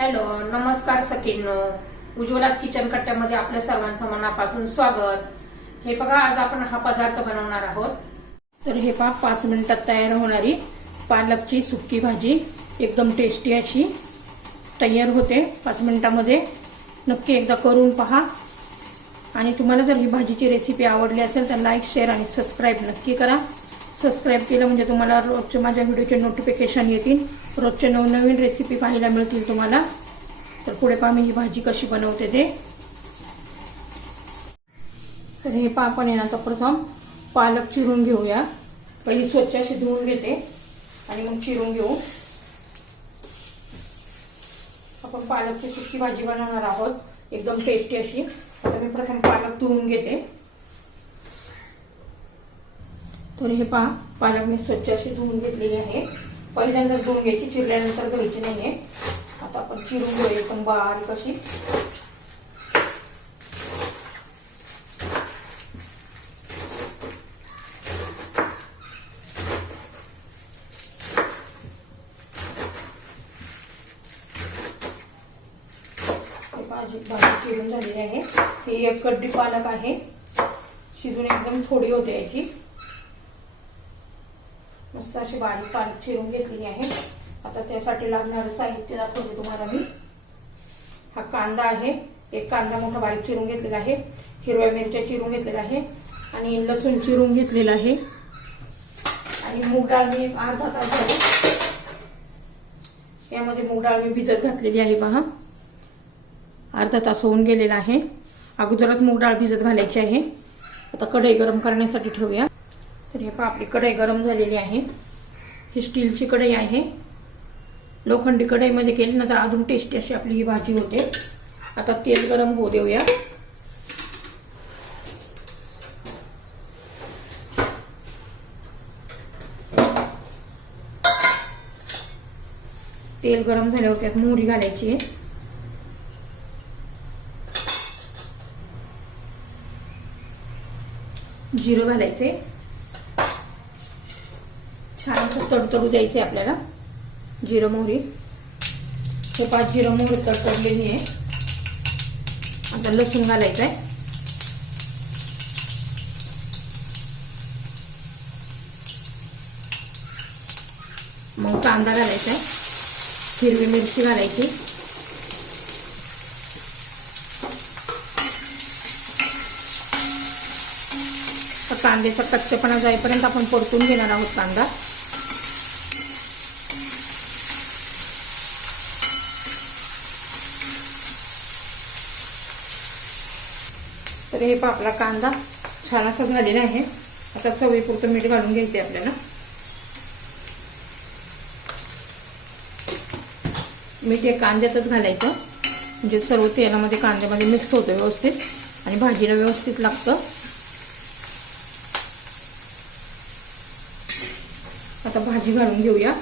Hello, नमस्कार सखींनो. उज्ज्वलाच kitchen कट्ट्यामध्ये आपल्या सर्वांचं मनापासून स्वागत. हे बघा, आज आपण हा पदार्थ बनवणार आहोत. तर हे पहा, 5 मिनिटात तयार होणारी पालकची सुक्की भाजी एकदम टेस्टी अशी तयार होते 5 मिनिटांमध्ये. नक्की एकदा करून पहा. आणि तुम्हाला जर ही भाजीची रेसिपी आवडली असेल तर लाईक, शेअर आणि सबस्क्राईब नक्की करा. सबस्क्राईब केलं म्हणजे तुम्हाला रोजचे माझ्या व्हिडिओचे नोटिफिकेशन येतील. रोजचे नवनवीन रेसिपी पाहायला मिळतील तुम्हाला. तर पुढे पहा मी ही भाजी कशी बनवते ते. तर हे पहा, आपण आता प्रथम पालक चिरून घेऊया. पहिली स्वच्छ अशी धुवून घेते आणि मग चिरून घेऊ. आपण पालकची सुकी भाजी बनवणार आहोत, एकदम टेस्टी अशी. आता मी प्रथम पालक धुवून घेते. तर हे पहा, पालक मी स्वच्छ अशी धुवून घेतलेली आहे. पहिल्यांदा धुवून घ्यायची, चिरल्यानंतर धुवायची नाहीये. आता आपण चिरून घेऊया एकदम बारीक अशी. भाजी चिरून झालेली आहे. ही 1 कड्डी पालक आहे. शिजून एकदम थोडी होते याची. मस्त अशी बारीक पालक चिरून घेतलेली आहे. आता त्यासाठी लागणारं साहित्य दाखवते तुम्हाला मी. हा कांदा आहे, 1 कांदा मोठा बारीक चिरून घेतलेला आहे. हिरव्या मिरच्या चिरून घेतलेल्या आहे आणि लसूण चिरून घेतलेला आहे. आणि मूग डाळ मी एक अर्धा तास झाली यामध्ये मूग डाळ मी भिजत घातलेली आहे. पहा, अर्धा तास होऊन गेलेला आहे. अगोदरच मूग डाळ भिजत घालायची आहे. आता कढई गरम करण्यासाठी ठेवूया. तर हे पहा, आपली कढई गरम झालेली आहे. ही स्टीलची कढई आहे. लोखंडी कढईमध्ये केली ना तर अजून टेस्टी अशी आपली ही भाजी होते. आता तेल गरम होऊ देऊया. तेल गरम झाल्यावर त्यात मोहरी घालायची आहे. जिरं घालायचे. छान असं तडतडू द्यायचे आपल्याला जिरं मोहरी. हे 5 जिरं मोहरी तडतडलेली आहे. आता लसूण घालायचं आहे. मग कांदा घालायचा आहे. हिरवी मिरची घालायची. कांद्याचा कच्चेपणा जाईपर्यंत आपण परतून घेणार आहोत कांदा. तर हे पहा, आपला कांदा छान असा झालेला आहे. आता चवीपुरतं मीठ घालून घ्यायचे आपल्याला. मीठ हे कांद्यातच घालायचं म्हणजे सर्व तेलामध्ये कांद्यामध्ये मिक्स होतं व्यवस्थित आणि भाजीला व्यवस्थित लागतं. आता भाजी घालून घेऊया.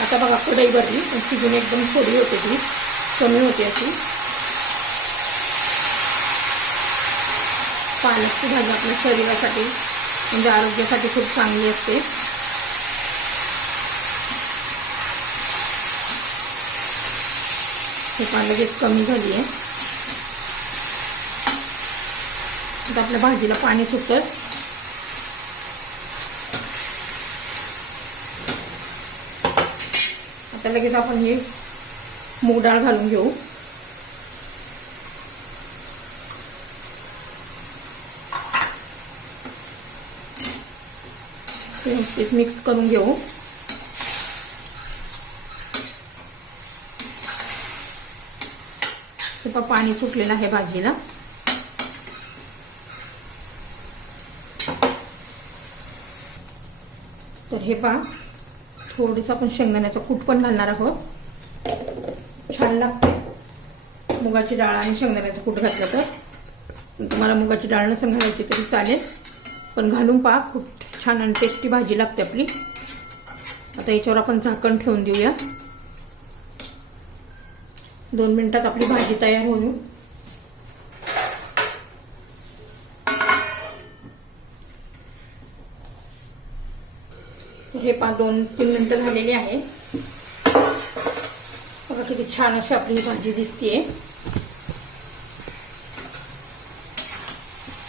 आता बघा, कढई भरली पण शिजून एकदम थोडी होते, ती कमी होते अशी. पालकची भाजी आपल्या शरीरासाठी म्हणजे आरोग्यासाठी खूप चांगली असते. हे पालक एक कमी झाली आहे. आता आपल्या भाजीला पाणी सुटतं. आता लगेच आपण हे मूग डाळ घालून घेऊ. व्यवस्थित मिक्स करून घेऊ. पाणी सुटलेलं आहे भाजीला. तर हे पहा, थोडंसं आपण शेंगदाण्याचा कूट पण घालणार आहोत. छान लागते मुगाची डाळ आणि शेंगदाण्याचा कूट घातलं तर. तुम्हाला मुगाची डाळ नसेल घालायची तरी चालेल, पण घालून पहा, खूप छान आणि टेस्टी भाजी लागते आपली. आता याच्यावर आपण झाकण ठेवून देऊया. 2 मिनिटात आपली भाजी तयार होईल. हे 2-3 मिनिटं झालेली आहे. बघा किती छान अशी आपली भाजी दिसतेय.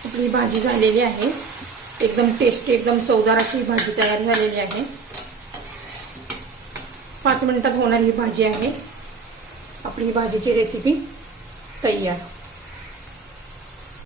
आपली भाजी झालेली आहे. एकदम टेस्टी, एकदम चवदार अशी भाजी तयार झालेली आहे. 5 मिनिटात होणारी ही भाजी आहे. आपली भाजीची रेसिपी तयार.